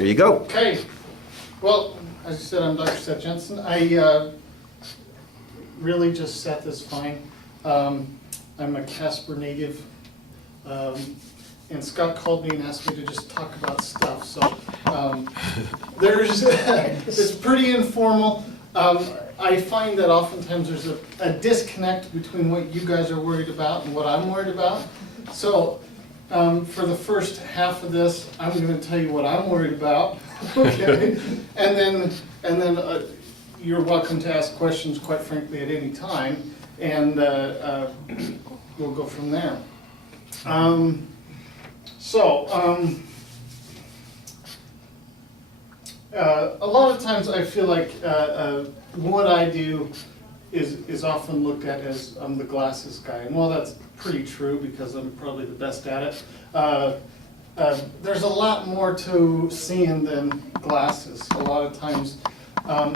There you go. Okay. Well, as you said, I'm Dr. Seth Jensen. I really just Seth is fine. I'm a Casper native. And Scott called me and asked me to just talk about stuff. So it's pretty informal. I find that oftentimes there's a disconnect between what you guys are worried about and what I'm worried about. So for the first half of this, I'm going to tell you what I'm worried about. Okay, and then you're welcome to ask questions, quite frankly, at any time, and we'll go from there. A lot of times I feel like what I do is often looked at as I'm the glasses guy, and while that's pretty true because I'm probably the best at it, there's a lot more to seeing than glasses. A lot of times,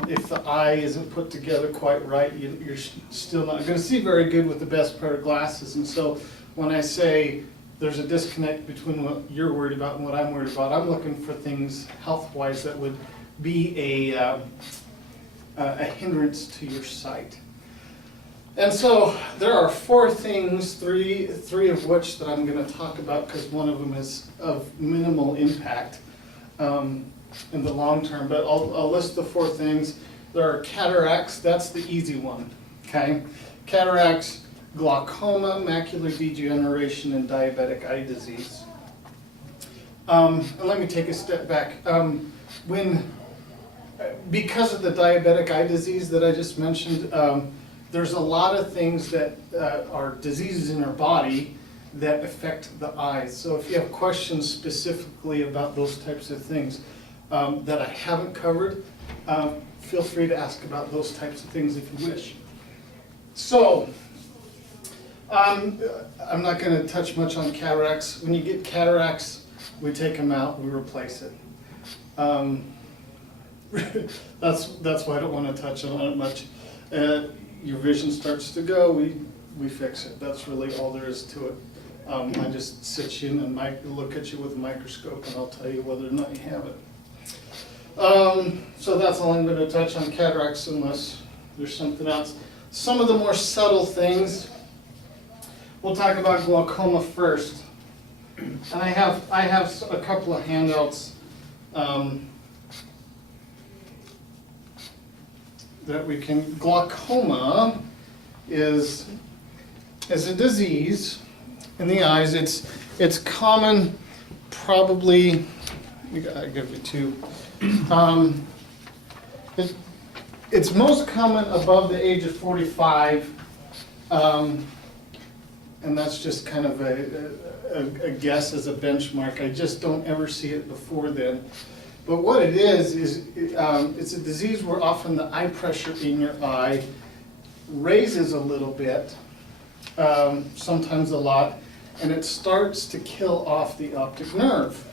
if the eye isn't put together quite right, you're still not going to see very good with the best pair of glasses. And so when I say there's a disconnect between what you're worried about and what I'm worried about, I'm looking for things health-wise that would be a hindrance to your sight. And so there are four things, three of which that I'm going to talk about because one of them is of minimal impact in the long term. But I'll list the four things. There are cataracts. That's the easy one. Okay, cataracts, glaucoma, macular degeneration, and diabetic eye disease. And let me take a step back. Because of the diabetic eye disease that I just mentioned, there's a lot of things that are diseases in our body that affect the eyes. So if you have questions specifically about those types of things that I haven't covered, feel free to ask about those types of things if you wish. So, I'm not going to touch much on cataracts. When you get cataracts, we take them out, we replace it. That's why I don't want to touch on it much. Your vision starts to go, we fix it. That's really all there is to it. I just sit you in and look at you with a microscope and I'll tell you whether or not you have it. So that's all I'm going to touch on cataracts unless there's something else. Some of the more subtle things, we'll talk about glaucoma first. And I have a couple of handouts that we can. Glaucoma is a disease in the eyes. It's common, probably. I give you two. It's most common above the age of 45, and that's just kind of a guess as a benchmark. I just don't ever see it before then. But what it is it's a disease where often the eye pressure in your eye raises a little bit, sometimes a lot, and it starts to kill off the optic nerve.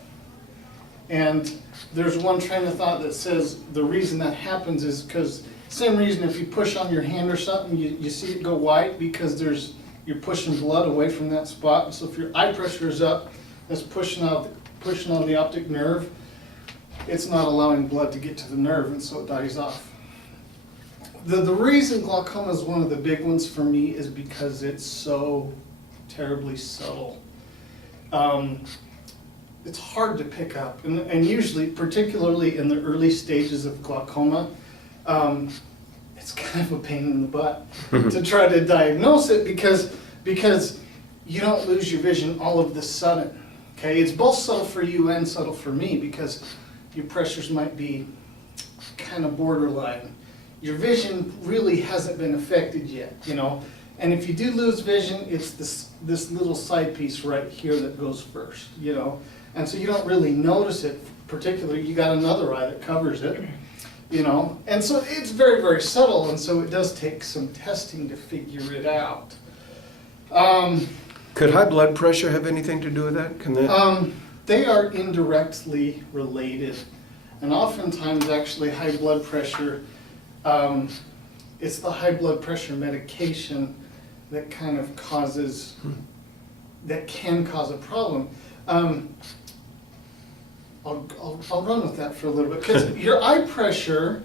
And there's one train of thought that says the reason that happens is because, same reason if you push on your hand or something, you see it go white because you're pushing blood away from that spot. So if your eye pressure is up, that's pushing on the optic nerve, it's not allowing blood to get to the nerve, and so it dies off. The reason glaucoma is one of the big ones for me is because it's so terribly subtle. It's hard to pick up, and usually, particularly in the early stages of glaucoma, it's kind of a pain in the butt to try to diagnose it because you don't lose your vision all of the sudden. Okay, it's both subtle for you and subtle for me because your pressures might be kind of borderline. Your vision really hasn't been affected yet, you know. And if you do lose vision, it's this little side piece right here that goes first, you know. And so you don't really notice it, particularly you got another eye that covers it, you know. And so it's very, very subtle, and so it does take some testing to figure it out. Could high blood pressure have anything to do with that? Can that? They are indirectly related. And oftentimes, actually, high blood pressure, it's the high blood pressure medication that kind of causes, that can cause a problem. I'll run with that for a little bit, because your eye pressure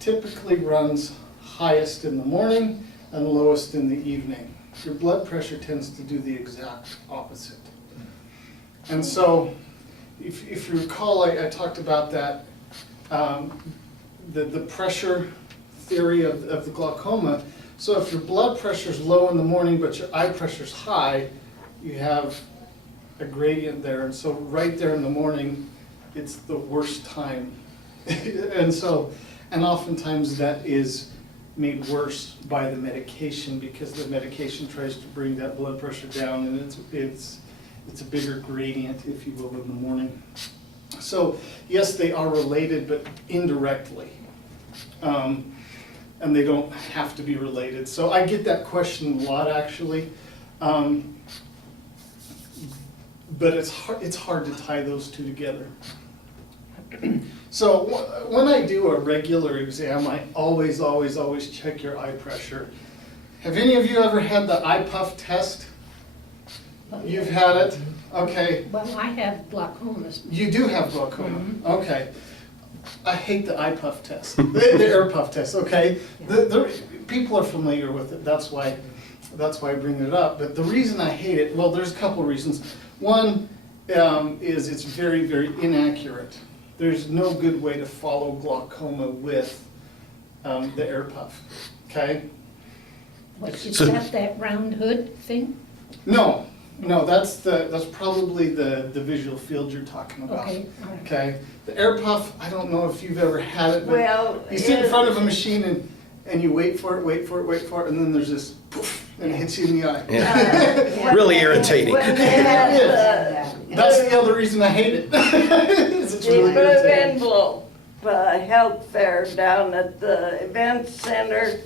typically runs highest in the morning and lowest in the evening. Your blood pressure tends to do the exact opposite. And so, if you recall, I talked about that, the pressure theory of the glaucoma. So if your blood pressure is low in the morning but your eye pressure is high, you have a gradient there. And so right there in the morning, it's the worst time. and oftentimes that is made worse by the medication, because the medication tries to bring that blood pressure down, and it's a bigger gradient, if you will, in the morning. So yes, they are related, but indirectly. And they don't have to be related. So I get that question a lot, actually. But it's hard to tie those two together. So when I do a regular exam, I always check your eye pressure. Have any of you ever had the eye puff test? You've had it? Okay. Well, I have glaucoma. You do have glaucoma? Mm-hmm. Okay. I hate the eye puff test, the air puff test, okay? People are familiar with it, that's why I bring it up. But the reason I hate it, well, there's a couple of reasons. One is it's very, very inaccurate. There's no good way to follow glaucoma with the air puff, okay? What, is that round hood thing? No, that's probably the visual field you're talking about. Okay, all right. Okay, the air puff, I don't know if you've ever had it, but Well, you sit in front of a machine and you wait for it, and then there's this poof, and it hits you in the eye. Yeah. Really irritating. When they had That's the other reason I hate it. Is it's the really irritating. envelope health fair down at the event center,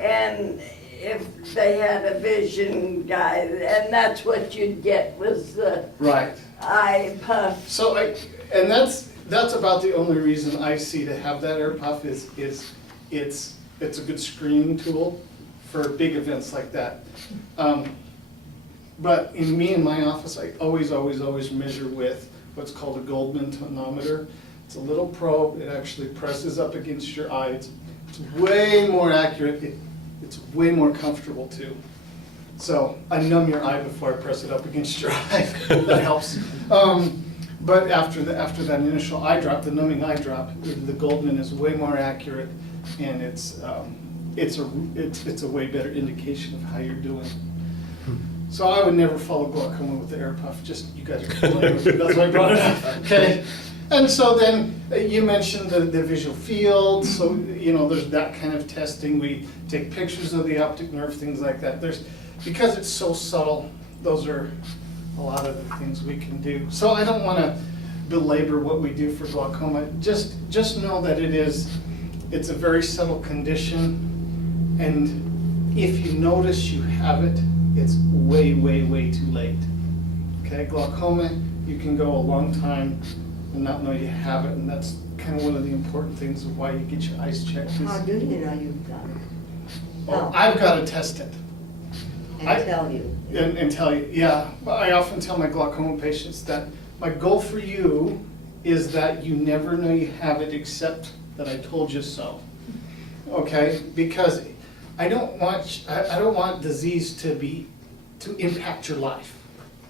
and if they had a vision guide, and that's what you'd get was the Right. eye puff. So and that's about the only reason I see to have that air puff is it's a good screening tool for big events like that. But in my office, I always measure with what's called a Goldman tonometer. It's a little probe. It actually presses up against your eye. It's way more accurate. It's way more comfortable too. So I numb your eye before I press it up against your eye. That helps. But after that initial eye drop, the numbing eye drop, the Goldman is way more accurate, and it's a way better indication of how you're doing. So I would never follow glaucoma with the air puff. Just you guys are familiar with it. That's why I brought it up. Okay. And so then you mentioned the visual field. So there's that kind of testing. We take pictures of the optic nerve, things like that. Because it's so subtle. Those are a lot of the things we can do. So I don't want to belabor what we do for glaucoma. Just know that it's a very subtle condition, and if you notice you have it, it's way too late. Okay, glaucoma, you can go a long time and not know you have it, and that's kind of one of the important things of why you get your eyes checked. How do you know you've got it? Oh, I've got to test it. And tell you. And tell you, yeah. I often tell my glaucoma patients that my goal for you is that you never know you have it except that I told you so. Okay? Because I don't want disease to impact your life.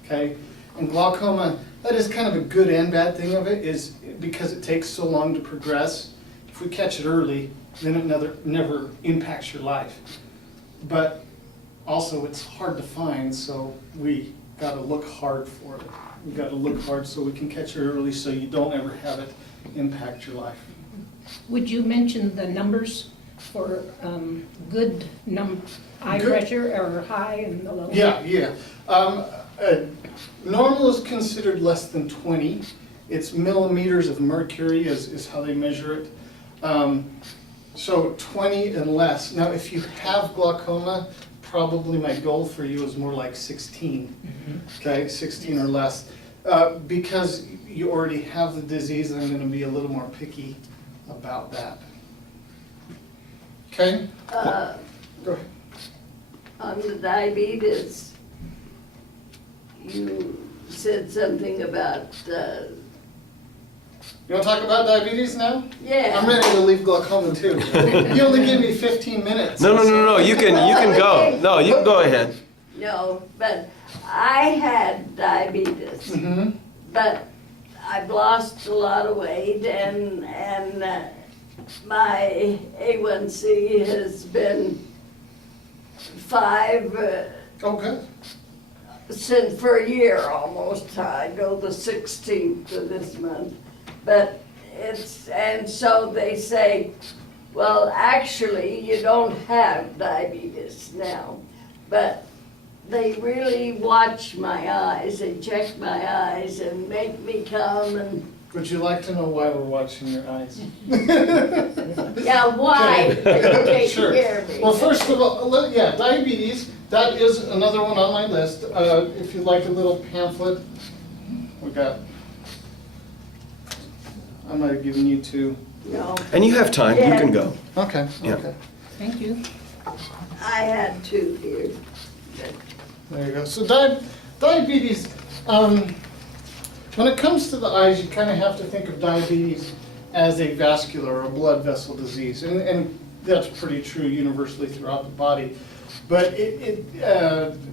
Okay? And glaucoma, that is kind of a good and bad thing of it, is because it takes so long to progress. If we catch it early, then it never impacts your life. But also, it's hard to find, so we got to look hard for it. We got to look hard so we can catch it early, so you don't ever have it impact your life. Would you mention the numbers for good eye Good. pressure, or high and the low? Yeah. Normal is considered less than 20. It's millimeters of mercury is how they measure it. So 20 and less. Now, if you have glaucoma, probably my goal for you is more like 16. Okay, 16 or less. Because you already have the disease, I'm going to be a little more picky about that. Okay? Go ahead. On the diabetes, you said something about You wanna talk about diabetes now? I'm Yeah. ready to leave glaucoma too. You only give me 15 minutes. No, you can go. No, you can go ahead. No, but I had diabetes, Mm-hmm. but I've lost a lot of weight and my A1C has been 5 Oh, good. since for a year almost. I go the 16th of this month. But and so they say, well, actually, you don't have diabetes now. But they really watch my eyes, they check my eyes and make me come and, Would you like to know why we're watching your eyes? yeah, why? Take Sure. care of me. Well, first of all, yeah, diabetes, that is another one on my list. If you'd like a little pamphlet, we got, I might have given you two. No, And you have time, you can go. Okay, Yeah. okay. Thank you. I had 2 here. There you go. So diabetes, when it comes to the eyes, you kind of have to think of diabetes as a vascular or a blood vessel disease. And that's pretty true universally throughout the body. But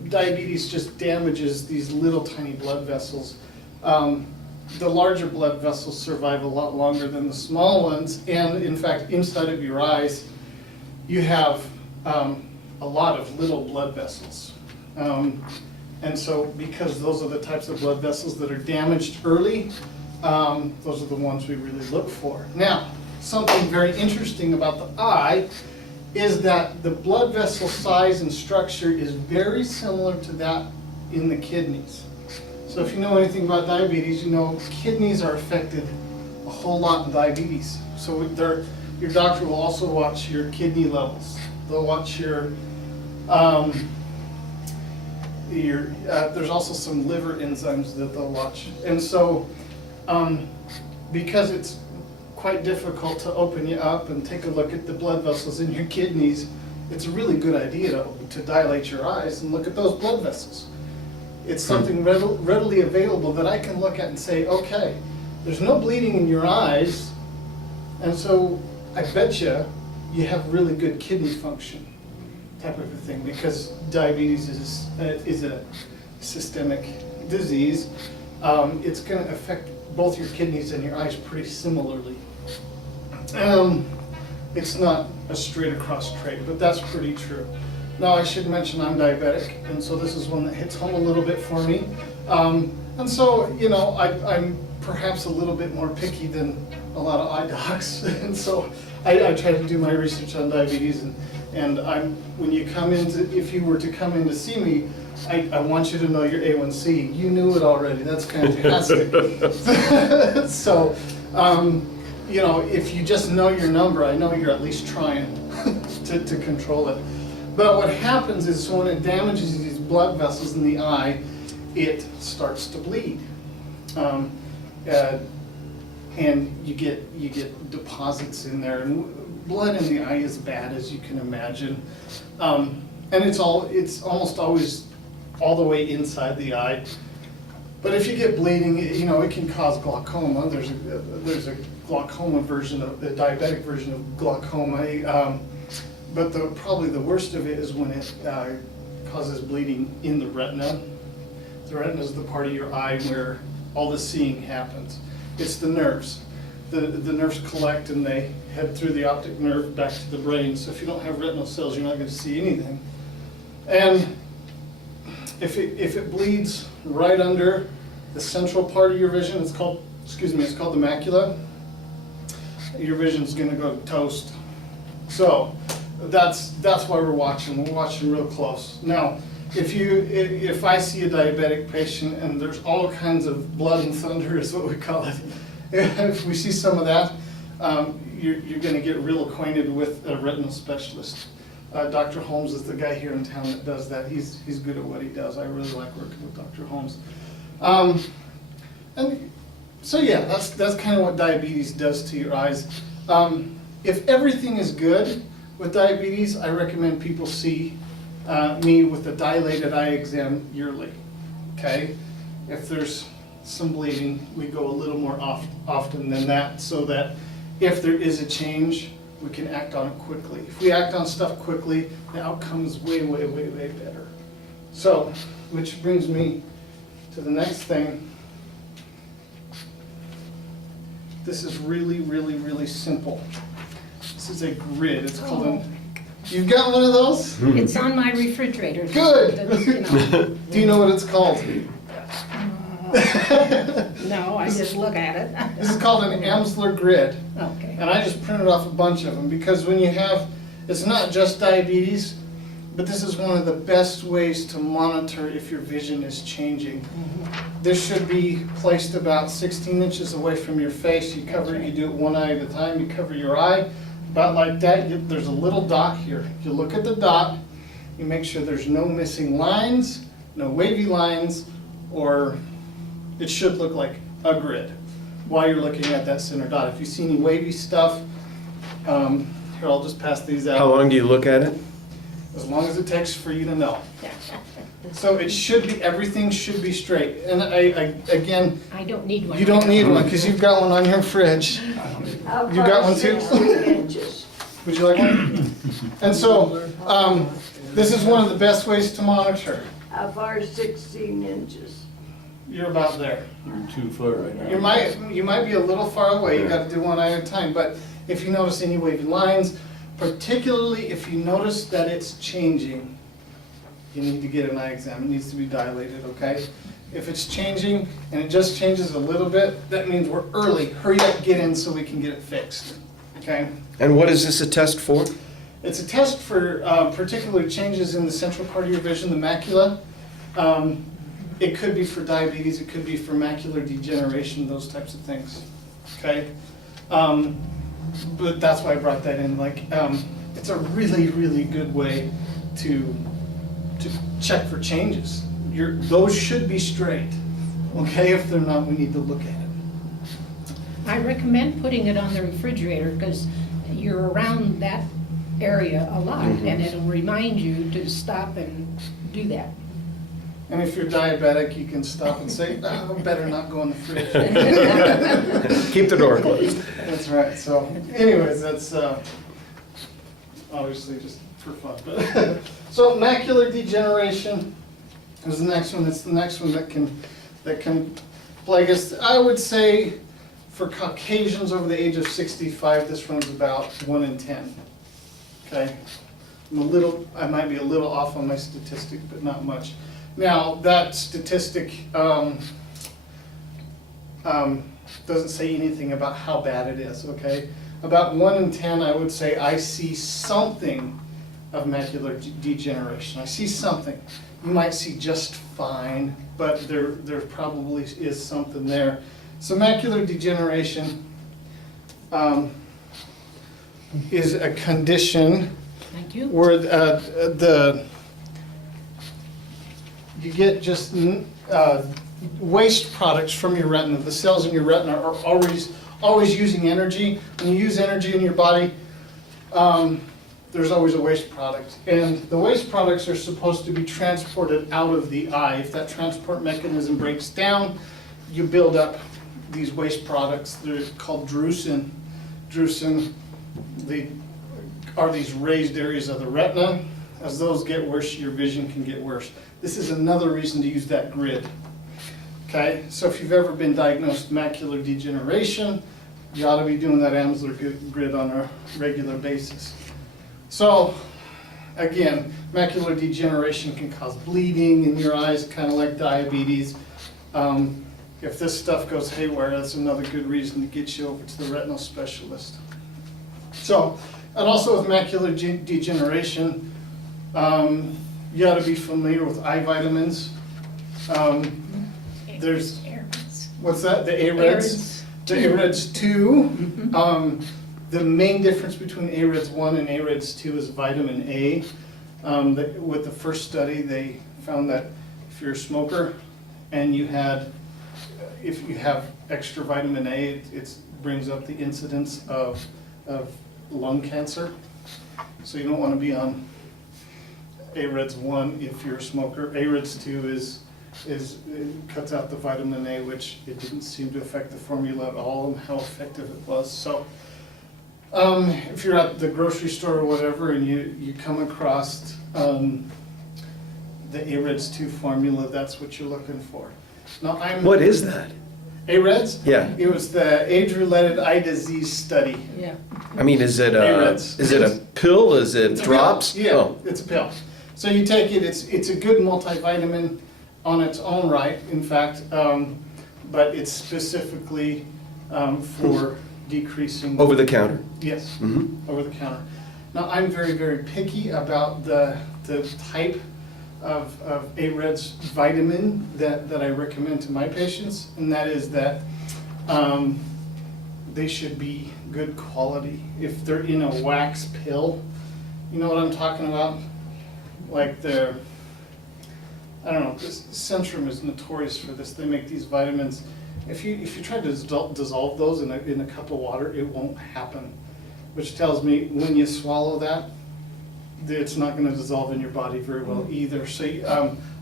diabetes just damages these little tiny blood vessels. The larger blood vessels survive a lot longer than the small ones. And in fact, inside of your eyes, you have a lot of little blood vessels. And so because those are the types of blood vessels that are damaged early, those are the ones we really look for. Now, something very interesting about the eye is that the blood vessel size and structure is very similar to that in the kidneys. So if you know anything about diabetes, you know kidneys are affected a whole lot in diabetes. So your doctor will also watch your kidney levels. They'll watch there's also some liver enzymes that they'll watch. And so, because it's quite difficult to open you up and take a look at the blood vessels in your kidneys, it's a really good idea to dilate your eyes and look at those blood vessels. It's something readily available that I can look at and say, okay, there's no bleeding in your eyes, and so I bet you have really good kidney function, type of a thing, because diabetes is a systemic disease. It's going to affect both your kidneys and your eyes pretty similarly. It's not a straight across trait, but that's pretty true. Now, I should mention I'm diabetic, and so this is one that hits home a little bit for me. And so, you know, I'm perhaps a little bit more picky than a lot of eye docs, and so I try to do my research on diabetes, and when you come in, if you were to come in to see me, I want you to know your A1C. You knew it already. That's fantastic. So, you know, if you just know your number, I know you're at least trying to control it. But what happens is when it damages these blood vessels in the eye, it starts to bleed. And you get deposits in there, and blood in the eye is bad, as you can imagine. And it's almost always all the way inside the eye. But if you get bleeding, you know, it can cause glaucoma. There's a glaucoma version of the diabetic version of glaucoma. But probably the worst of it is when it causes bleeding in the retina. The retina is the part of your eye where all the seeing happens. It's the nerves. The nerves collect and they head through the optic nerve back to the brain. So if you don't have retinal cells, you're not going to see anything. And if it bleeds right under the central part of your vision, it's called the macula, your vision's going to go toast. So that's why we're watching. We're watching real close. Now, if I see a diabetic patient and there's all kinds of blood and thunder is what we call it, if we see some of that, you're going to get real acquainted with a retinal specialist. Dr. Holmes is the guy here in town that does that. He's good at what he does. I really like working with Dr. Holmes. And so yeah, that's kind of what diabetes does to your eyes. If everything is good with diabetes, I recommend people see me with a dilated eye exam yearly. Okay, if there's some bleeding, we go a little more often than that, so that if there is a change, we can act on it quickly. If we act on stuff quickly, the outcome is way, way, way, way better. So, which brings me to the next thing. This is really, really, really simple. This is a grid. It's called an. You've got one of those? It's on my refrigerator. Good. You know. Do you know what it's called? No, I just look at it. This is called an Amsler grid. Okay. And I just printed off a bunch of them because when you have, it's not just diabetes, but this is one of the best ways to monitor if your vision is changing. This should be placed about 16 inches away from your face. You cover it, you do it one eye at a time, you cover your eye. About like that, there's a little dot here. You look at the dot, you make sure there's no missing lines, no wavy lines, or it should look like a grid while you're looking at that center dot. If you see any wavy stuff, here, I'll just pass these out. How long do you look at it? As long as it takes for you to know. So it should be, everything should be straight. And again, I don't need one. you don't need one because you've got one on your fridge. How You got far one too? 16 inches? Would you like one? And so, this is one of the best ways to monitor. How far is 16 inches? You're about there. You're too far right now. You might be a little far away. You got to do one eye at a time. But if you notice any wavy lines, particularly if you notice that it's changing, you need to get an eye exam. It needs to be dilated, okay? If it's changing and it just changes a little bit, that means we're early. Hurry up, get in so we can get it fixed, okay? And what is this a test for? It's a test for particular changes in the central part of your vision, the macula. It could be for diabetes, it could be for macular degeneration, those types of things, okay? But that's why I brought that in. Like, it's a really, really good way to check for changes. Those should be straight, okay? If they're not, we need to look at it. I recommend putting it on the refrigerator because you're around that area a lot and it'll remind you to stop and do that. And if you're diabetic, you can stop and say, oh, better not go in the fridge. Keep the door closed. That's right. So anyways, that's obviously just for fun. But so macular degeneration is the next one. It's the next one that can plague us. I would say for Caucasians over the age of 65, this runs about 1 in 10. Okay? I might be a little off on my statistic, but not much. Now, that statistic doesn't say anything about how bad it is, okay? About 1 in 10, I would say I see something of macular degeneration. I see something. You might see just fine, but there probably is something there. So macular degeneration is a condition Thank you. where you get just waste products from your retina. The cells in your retina are always using energy. When you use energy in your body, there's always a waste product. And the waste products are supposed to be transported out of the eye. If that transport mechanism breaks down, you build up these waste products. They're called drusen. Drusen, they are these raised areas of the retina. As those get worse, your vision can get worse. This is another reason to use that grid. Okay, so if you've ever been diagnosed macular degeneration, you ought to be doing that Amsler grid on a regular basis. So, again, macular degeneration can cause bleeding in your eyes, kind of like diabetes. If this stuff goes haywire, that's another good reason to get you over to the retinal specialist. So, and also with macular degeneration, you ought to be familiar with eye vitamins. There's, what's that? The AREDS? The AREDS 2. The main difference between AREDS 1 and AREDS 2 is vitamin A. With the first study, they found that if you're a smoker and if you have extra vitamin A, it brings up the incidence of lung cancer. So you don't want to be on AREDS 1 if you're a smoker. AREDS 2 is it cuts out the vitamin A, which it didn't seem to affect the formula at all and how effective it was. So if you're at the grocery store or whatever and you come across the AREDS 2 formula, that's what you're looking for. Now What is that? AREDS? Yeah. It was the age-related eye disease study. Yeah. I mean, is it AREDS. a pill? Is it It's a pill. drops? Yeah, Oh. it's a pill. So you take it, it's a good multivitamin on its own right, in fact, but it's specifically for decreasing. Over the counter. Yes, Mhm. over the counter. Now, I'm very, very picky about the type of AREDS vitamin that I recommend to my patients, and that is that they should be good quality. If they're in a wax pill, you know what I'm talking about? Like I don't know, Centrum is notorious for this. They make these vitamins. If you try to dissolve those in a cup of water, it won't happen. Which tells me when you swallow that, it's not going to dissolve in your body very well either. So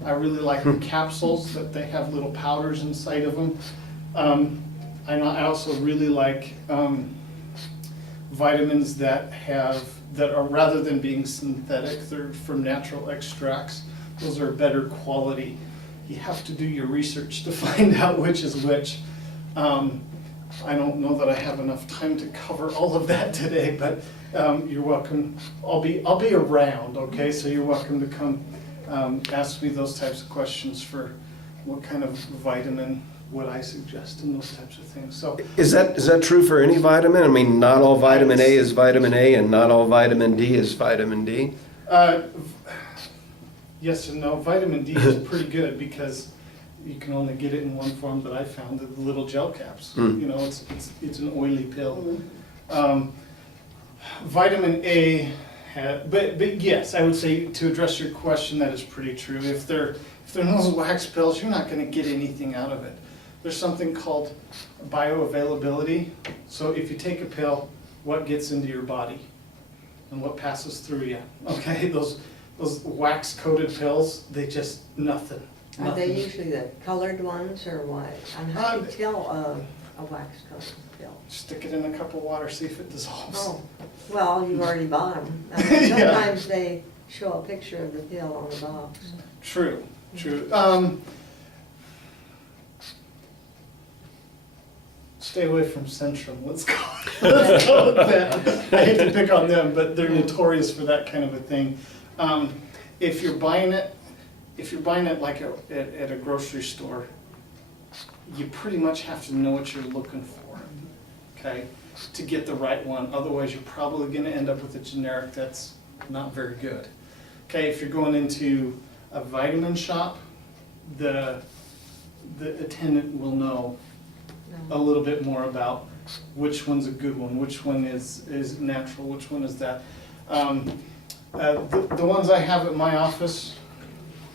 I really like the capsules that they have little powders inside of them. I also really like vitamins that are, rather than being synthetic, they're from natural extracts. Those are better quality. You have to do your research to find out which is which. I don't know that I have enough time to cover all of that today, but you're welcome. I'll be around, okay? So you're welcome to come ask me those types of questions for what kind of vitamin would I suggest and those types of things. So Is that true for any vitamin? I mean, not all vitamin A is vitamin A, and not all vitamin D is vitamin D. Yes and no. Vitamin D is pretty good because you can only get it in one form that I found, the little gel caps. Mm. You know, it's an oily pill. Vitamin A, but yes, I would say to address your question, that is pretty true. If they're in those wax pills, you're not going to get anything out of it. There's something called bioavailability. So if you take a pill, what gets into your body and what passes through you? Okay, those wax-coated pills, they just nothing. Are they usually the colored ones or what? And how do you tell a wax colored pill? Stick it in a cup of water, see if it dissolves. Oh, well, you've already bought them. Yeah. Sometimes they show a picture of the pill on the box. True. Stay away from Centrum. Let's go with that. I hate to pick on them, but they're notorious for that kind of a thing. If you're buying it like at a grocery store, you pretty much have to know what you're looking for, okay, to get the right one. Otherwise, you're probably going to end up with a generic that's not very good. Okay, if you're going into a vitamin shop, the attendant will know a little bit more about which one's a good one, which one is natural, which one is that. The ones I have at my office,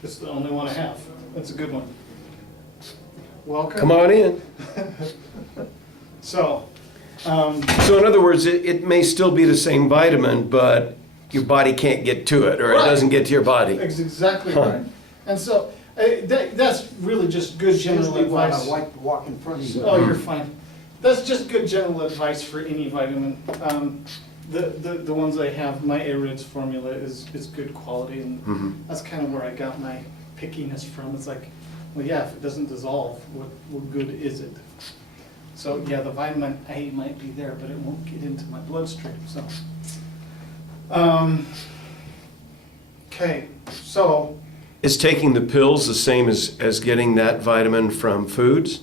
it's the only one I have. That's a good one. Welcome. Come on in. So, So in other words, it may still be the same vitamin, but your body can't get to it, or it Right. doesn't get to your body. that's exactly Huh. right. And so, that's really just good general Usually when I advice. like to walk in front of you. Oh, you're fine. That's just good general advice for any vitamin. The ones I have, my AREDS formula is good quality, and Mhm. that's kind of where I got my pickiness from. It's like, well, yeah, if it doesn't dissolve, what good is it? So yeah, the vitamin A might be there, but it won't get into my bloodstream. So, okay, so Is taking the pills the same as getting that vitamin from foods?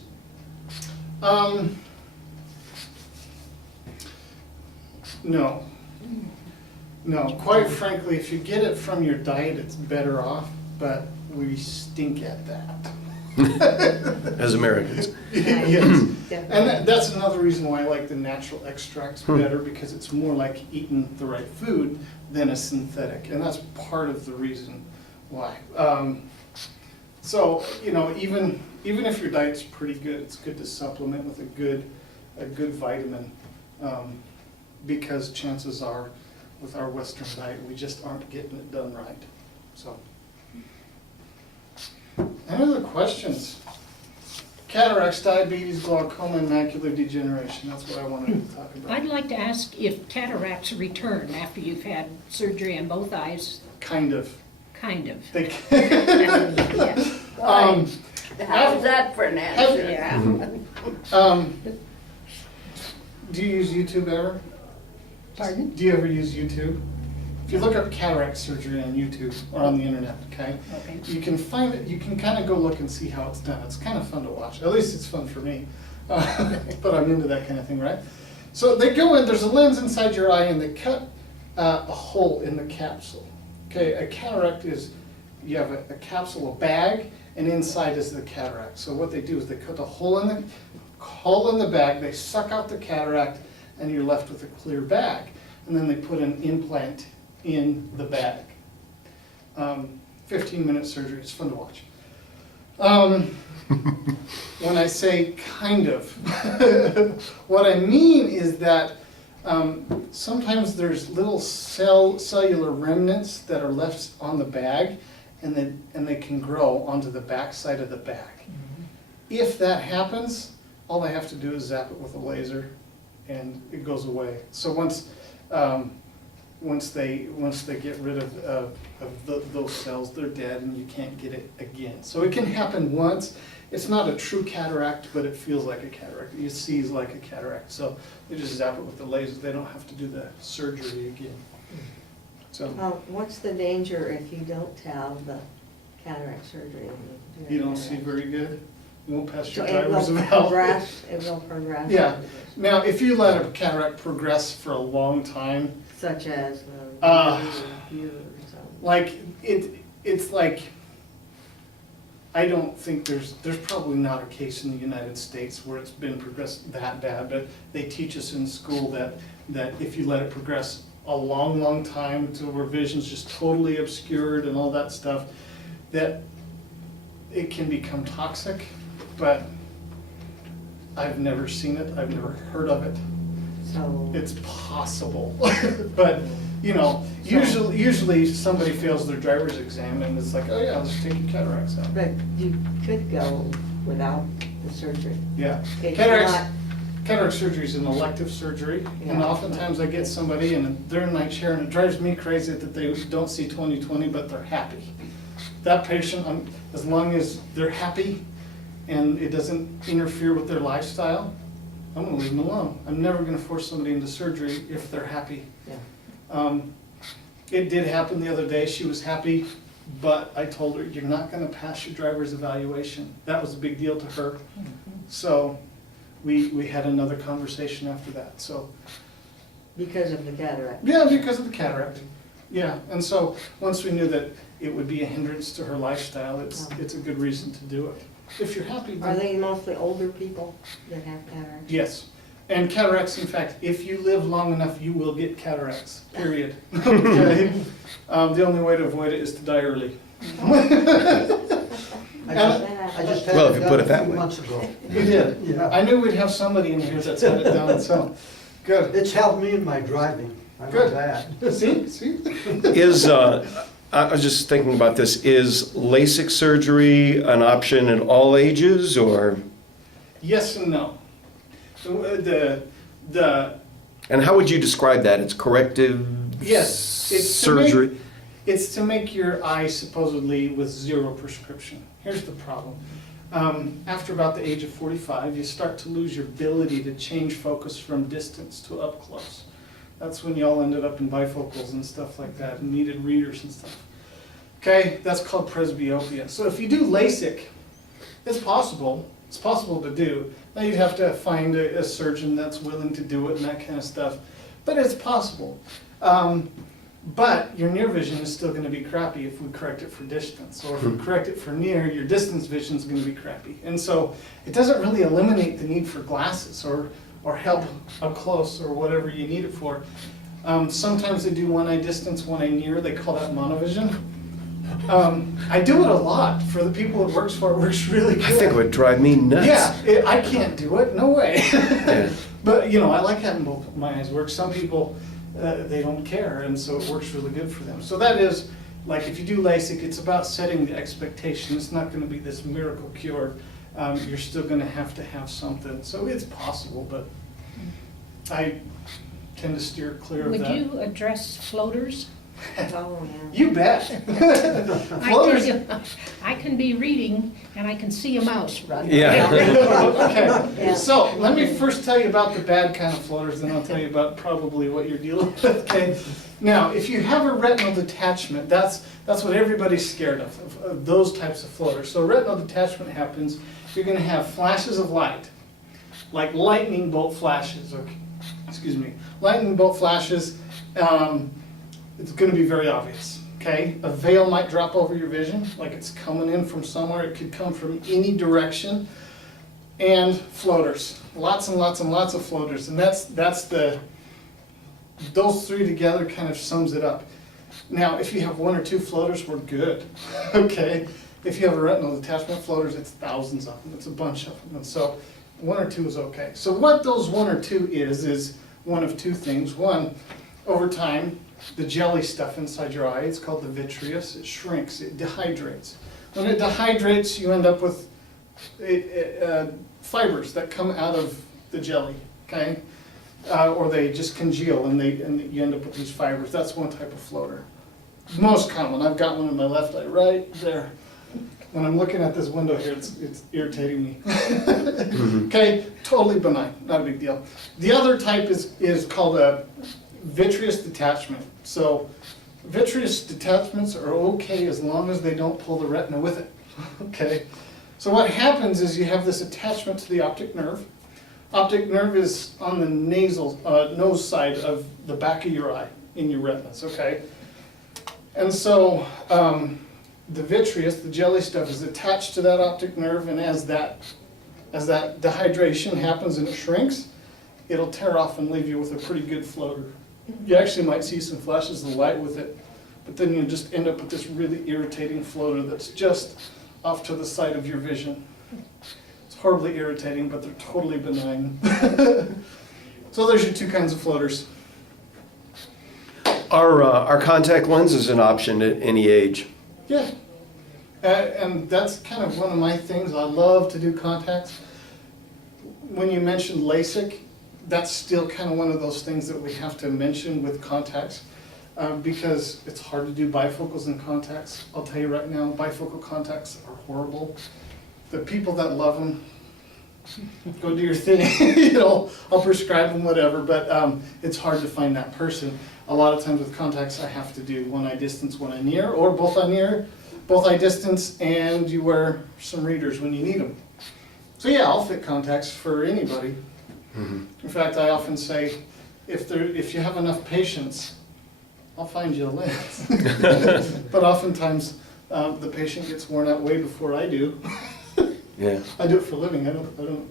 No. No, quite frankly, if you get it from your diet, it's better off, but we stink at that. As Americans. Yes. Yeah. And that's another reason why I like the natural extracts better, because it's more like eating the right food than a synthetic, and that's part of the reason why. So, you know, even if your diet's pretty good, it's good to supplement with a good vitamin, because chances are, with our Western diet, we just aren't getting it done right. So, Any other questions? Cataracts, diabetes, glaucoma, and macular degeneration. That's what I wanted to talk about. I'd like to ask if cataracts return after you've had surgery on both eyes, Kind of. kind of. They, Yes. How's that for an answer? Yeah. do you use YouTube ever? Pardon? Do you ever use YouTube? If you look up cataract surgery on YouTube or on the internet, okay? Okay. You can find it, you can kind of go look and see how it's done. It's kind of fun to watch. At least it's fun for me. But I'm into that kind of thing, right? So they go in, there's a lens inside your eye and they cut a hole in the capsule. Okay, a cataract is, you have a capsule, a bag, and inside is the cataract. So what they do is they cut a hole in the bag, they suck out the cataract, and you're left with a clear bag. And then they put an implant in the bag. 15-minute surgery, it's fun to watch. When I say kind of, what I mean is that sometimes there's little cellular remnants that are left on the bag, and they can grow onto the back side of the bag. If that happens, all they have to do is zap it with a laser, and it goes away. So once they get rid of those cells, they're dead, and you can't get it again. So it can happen once. It's not a true cataract, but it feels like a cataract. It sees like a cataract. So they just zap it with the laser. They don't have to do the surgery again. So What's the danger if you don't have the cataract surgery? you don't see very good. You won't pass So your it driver's will eval. progress, it will progress? Yeah. Now, if you let a cataract progress for a long time, Such as years or something? like it's like, I don't think there's probably not a case in the United States where it's been progressed that bad, but they teach us in school that if you let it progress a long time until where vision's just totally obscured and all that stuff, that it can become toxic, but I've never seen it, I've never heard of it. So, It's possible, but, you know, usually somebody fails their driver's exam and it's like, oh yeah, let's take your cataracts out. but you could go without the surgery. Yeah. Okay, Cataract surgery is an elective surgery, and Yeah. oftentimes I get somebody and they're in my chair and it drives me crazy that they don't see 20/20, but they're happy. That patient, as long as they're happy and it doesn't interfere with their lifestyle, I'm gonna leave them alone. I'm never gonna force somebody into surgery if they're happy. Yeah. It did happen the other day, she was happy, but I told her, you're not gonna pass your driver's evaluation. That was a big deal to her. So we had another conversation after that, so. Because of the cataract? Yeah, because of the cataract. Yeah, and so once we knew that it would be a hindrance to her lifestyle, it's a good reason to do it. If you're happy. Are then- they mostly older people that have cataracts? Yes, and cataracts, in fact, if you live long enough, you will get cataracts, period. Okay? The only way to avoid it is to die early. I just had Well, it if you done put it a that few way. months ago. You did? Yeah. I knew we'd have somebody in here that's had it done, so, good. It's helped me in my driving. I know Good. that. See? I was just thinking about this, is LASIK surgery an option at all ages, or, Yes and no. and how would you describe that? It's corrective Yes, it's to make- surgery? It's to make your eye supposedly with zero prescription. Here's the problem. After about the age of 45, you start to lose your ability to change focus from distance to up close. That's when y'all ended up in bifocals and stuff like that, and needed readers and stuff. Okay, that's called presbyopia. So if you do LASIK, it's possible to do. Now you'd have to find a surgeon that's willing to do it and that kind of stuff, but it's possible. But your near vision is still gonna be crappy if we correct it for distance, or if we correct it for near, your distance vision is gonna be crappy. And so it doesn't really eliminate the need for glasses or help up close or whatever you need it for. Sometimes they do one eye distance, one eye near, they call that monovision. I do it a lot for the people it works for, it works really good. I think it would drive me nuts. Yeah, I can't do it, no way. Yeah. But, you know, I like having both my eyes work. Some people, they don't care, and so it works really good for them. So that is like if you do LASIK, it's about setting the expectation. It's not gonna be this miracle cure. You're still gonna have to have something. So it's possible, but I tend to steer clear of Would that. you address floaters? Oh, yeah. You bet. I tell Floaters. you, I can be reading and I can see a mouse run. Yeah. Okay, Yeah. so let me first tell you about the bad kind of floaters, then I'll tell you about probably what you're dealing with, okay? Now, if you have a retinal detachment, that's what everybody's scared of those types of floaters. So retinal detachment happens, you're gonna have flashes of light, like lightning bolt flashes, okay? Excuse me, lightning bolt flashes, it's gonna be very obvious, okay? A veil might drop over your vision, like it's coming in from somewhere, it could come from any direction. And floaters, lots and lots and lots of floaters, and those three together kind of sums it up. Now, if you have one or two floaters, we're good, okay? If you have a retinal detachment floaters, it's thousands of them, it's a bunch of them, and so one or two is okay. So what those one or two is one of two things. One, over time, the jelly stuff inside your eye, it's called the vitreous, it shrinks, it dehydrates. When it dehydrates, you end up with fibers that come out of the jelly, okay? Or they just congeal and you end up with these fibers. That's one type of floater. Most common, I've got one in my left eye right there. When I'm looking at this window here, it's irritating me. Okay, totally benign, not a big deal. The other type is called a vitreous detachment. So vitreous detachments are okay as long as they don't pull the retina with it, okay? So what happens is you have this attachment to the optic nerve. Optic nerve is on the nose side of the back of your eye, in your retinas, okay? And so the vitreous, the jelly stuff, is attached to that optic nerve, and as that dehydration happens and it shrinks, it'll tear off and leave you with a pretty good floater. You actually might see some flashes of light with it, but then you just end up with this really irritating floater that's just off to the side of your vision. It's horribly irritating, but they're totally benign. So there's your two kinds of floaters. Are contact lenses an option at any age? Yeah. And that's kind of one of my things. I love to do contacts. When you mentioned LASIK, that's still kind of one of those things that we have to mention with contacts because it's hard to do bifocals and contacts. I'll tell you right now, bifocal contacts are horrible. The people that love them, go do your thing. You know, I'll prescribe them, whatever, but it's hard to find that person. A lot of times with contacts, I have to do one eye distance, one eye near, or both eye distance, and you wear some readers when you need them. So yeah, I'll fit contacts for anybody. Mm-hmm. In fact, I often say, if you have enough patience, I'll find you a lens. But oftentimes, the patient gets worn out way before I do. Yeah. I do it for a living. I don't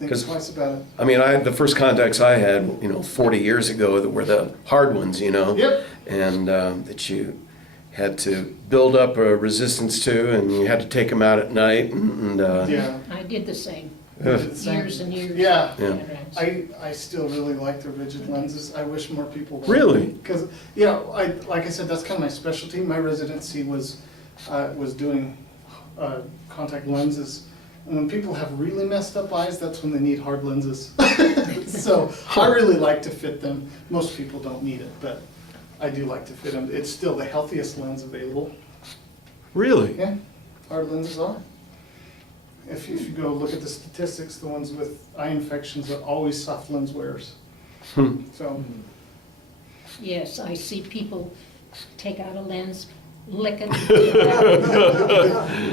think 'Cause- twice about it. I mean, the first contacts I had, 40 years ago, that were the hard ones, Yep. and that you had to build up a resistance to, and you had to take them out at night, and Yeah. I did the same, ugh. years and years. Yeah. Yeah. I still really like the rigid lenses. I wish more people would. Really? Because, like I said, that's kind of my specialty. My residency was doing contact lenses. And when people have really messed up eyes, that's when they need hard lenses. So I really like to fit them. Most people don't need it, but I do like to fit them. It's still the healthiest lens available. Really? Yeah, hard lenses are. If you go look at the statistics, the ones with eye infections are always soft lens wearers. So, Yes, I see people take out a lens, lick it.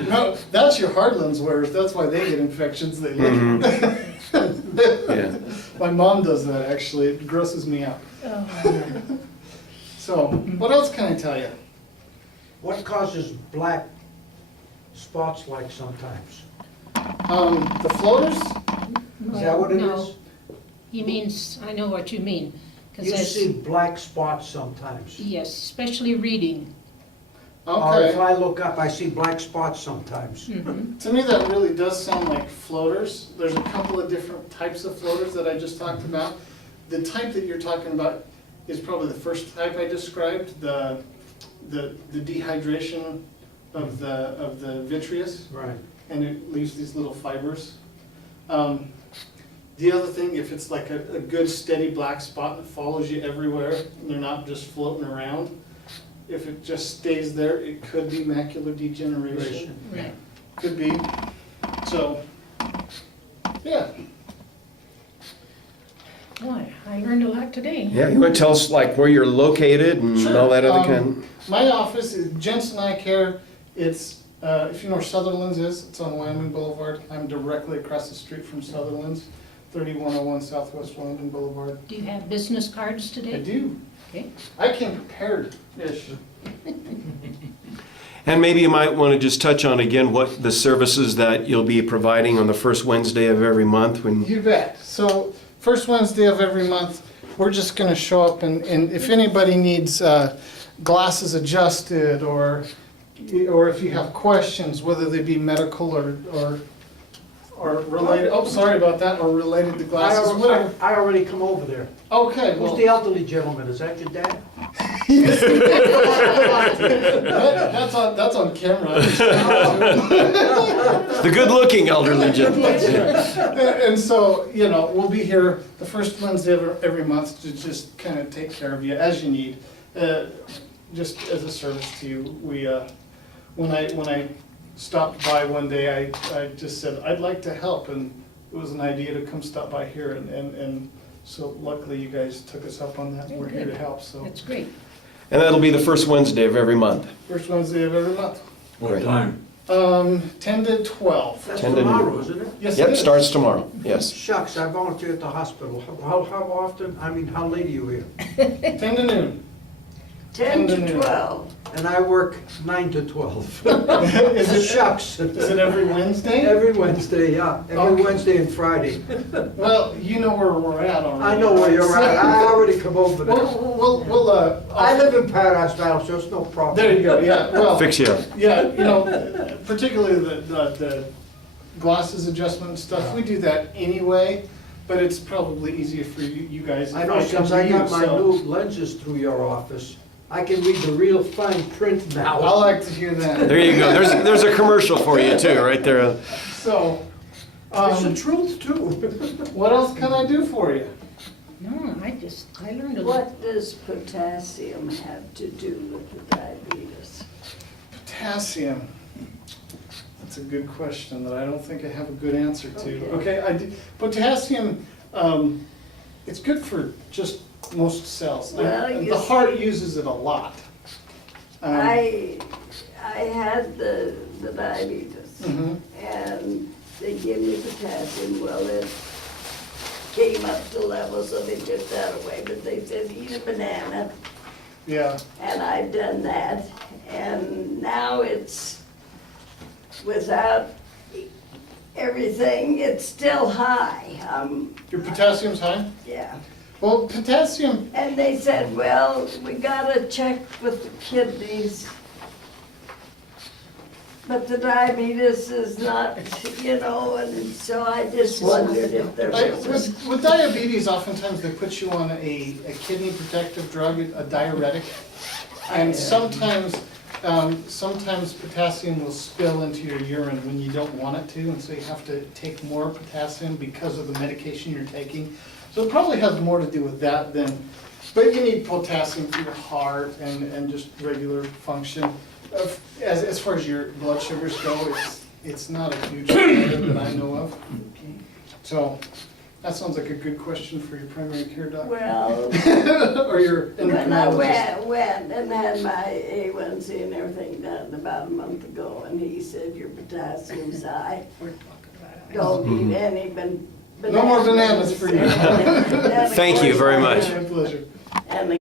no, that's your hard lens wearers. That's why they get infections. They lick it. Yeah. My mom does that actually. It grosses me out. Oh, So, what else can I tell you? What causes black spots like sometimes? The floaters? Is that what it No. is? He means, I know what you mean. 'Cause You that's- see black spots sometimes. Yes, especially reading. Or if Okay. I look up, I see black spots sometimes. Mhm. To me, that really does sound like floaters. There's a couple of different types of floaters that I just talked about. The type that you're talking about is probably the first type I described, the the dehydration of the vitreous, Right. and it leaves these little fibers. The other thing, if it's like a good steady black spot that follows you everywhere, and they're not just floating around, if it just stays there, it could be macular degeneration. Right. Could be. So, yeah. Boy, I learned a lot today. Yeah, you want to tell us like where you're located and Sure. all that other kind? My office is Jensen Eye Care. It's, if you know where Sutherland's is, it's on Wyoming Boulevard. I'm directly across the street from Sutherland's, 3101 Southwest Wyoming Boulevard. Do you have business cards I today? do. Okay. I came prepared-ish. And maybe you might want to just touch on again what the services that you'll be providing on the first Wednesday of every month when. You bet. So, first Wednesday of every month, we're just gonna show up and if anybody needs glasses adjusted or if you have questions, whether they be medical or related, oh, sorry about that, or related to glasses, whatever. I already come over there. Okay, Who's well, the elderly gentleman? Is that your dad? that's on camera. The good-looking elderly gentleman. And so, you know, we'll be here the first Wednesday of every month to just kind of take care of you as you need. Just as a service to you, we, when I stopped by one day, I just said, I'd like to help, and it was an idea to come stop by here, and so luckily you guys took us up on that, and we're here to help, so. That's great. And that'll be the first Wednesday of every month. First Wednesday of every month. Great. 10 to 12. That's 10 to tomorrow, noon. isn't it? Yes, it Yep, is. starts tomorrow, yes. Shucks, I volunteer at the hospital. How often, how late are you here? 10 to noon. 10 10 to to 12. And I work 9 to 12. Is it, Shucks. is it every Wednesday? Every Wednesday, yeah. Every Okay. Wednesday and Friday. Well, you know where we're at already. I know where you're at. I already come over there. We'll, I live in Paradise Valley, so it's no problem. there you go, yeah, well. Fix you up. Yeah, you know, particularly the glasses adjustment and stuff, we do that anyway, but it's probably easier for you guys. I if know, come since to I you, got my so new lenses through your office, I can read the real fine print now. I like to hear that. There you go. There's a commercial for you too, right there. So, It's the truth, too. what else can I do for you? No, I learned a lot. What does potassium have to do with the diabetes? Potassium. That's a good question that I don't think I have a good answer to. Okay, potassium, it's good for just most cells. Well, The you heart uses it a lot. I had the diabetes, Mhm. and they gave me potassium. Well, it came up to levels, so they took that away, but they said eat a banana, Yeah, and I've done that. And now it's, without everything, it's still high. your potassium's high? Yeah. Well, potassium, And they said, well, we gotta check with the kidneys. But the diabetes is not, you know, and so I just wondered if there was a. with diabetes, oftentimes they put you on a kidney protective drug, a diuretic. And sometimes potassium will spill into your urine when you don't want it to, and so you have to take more potassium because of the medication you're taking. So it probably has more to do with that than, but you need potassium for your heart and just regular function. As far as your blood sugars go, it's not a huge area that I know of. So that sounds like a good question for your primary care doctor. Well, Or your when I endocrinologist. went and had my A1C and everything done about a month ago, and he said, your potassium's high. We're talking about it. Don't eat any bananas. No more bananas for you. Thank you very much. My pleasure. And